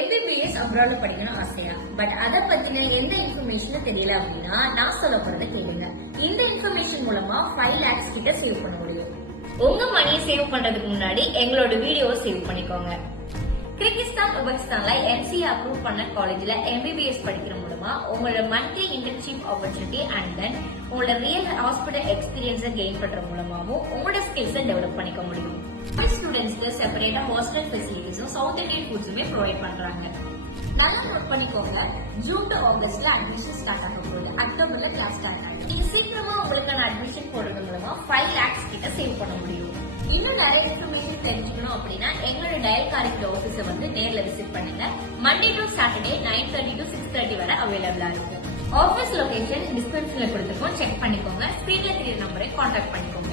MBBS அப்ராட்ல படிக்கணும் ஆசையா but அத பத்தின எந்த இன்ஃபர்மேஷனும் தெரியல அப்படின்னா நான் சொல்ல போறதை கேளுங்க. இந்த இன்ஃபர்மேஷன் மூலமா 5 lakhs கிட்ட சேவ் பண்ண முடியும். உங்க மணியை சேவ் பண்றதுக்கு முன்னாடி எங்களோட வீடியோவை சேவ் பண்ணிக்கோங்க. கிர்கிஸ்தான் உபெகிஸ்தான்ல NCA அப்ரூவ் பண்ண காலேஜ்ல MBBS படிக்கிற மூலமா உங்களோட monthly internship opportunity and then உங்களோட ரியல் ஹாஸ்பிட்டல் எக்ஸ்பீரியன்ஸை கெயின் பண்ற மூலமாவும் உங்களோட ஸ்கில்ஸை டெவலப் பண்ணிக்க முடியும். ஸ்டூடெண்ட்ஸ்க்கு செப்பரேட்டா ஹாஸ்டல் ஃபெசிலிட்டிஸும் சவுத் இந்தியன் ஃபுட்ஸுமே ப்ரொவைட் பண்றாங்க. நல்லா நோட் பண்ணிக்கோங்க. ஜூன் டு ஆகஸ்ட்ல அட்மிஷன் ஸ்டார்ட் ஆக போகுது. அக்டோபர்ல கிளாஸ் ஸ்டார்ட் ஆகும். இது சீக்கிரமா உங்களுக்கான அட்மிஷன் போடுறது மூலமா 5 lakhs கிட்ட சேவ் பண்ண முடியும். இன்னும் நிறைய இன்ஃபர்மேஷன் தெரிஞ்சுக்கணும் அப்படின்னா எங்களோட டயல் காரிக்குள்ள ஆபீஸை வந்து நேர்ல விசிட் பண்ணுங்க. மண்டே டு சாட்டர்டே 9:30 to 6:30 வரை அவைலபிளா இருக்கு. ஆபீஸ் லொகேஷன் டிஸ்கிரிப்ஷன்ல கொடுத்துருக்கோம், செக் பண்ணிக்கோங்க. ஸ்கிரீன்ல தெரிய நம்பரை கான்டாக்ட் பண்ணிக்கோங்க.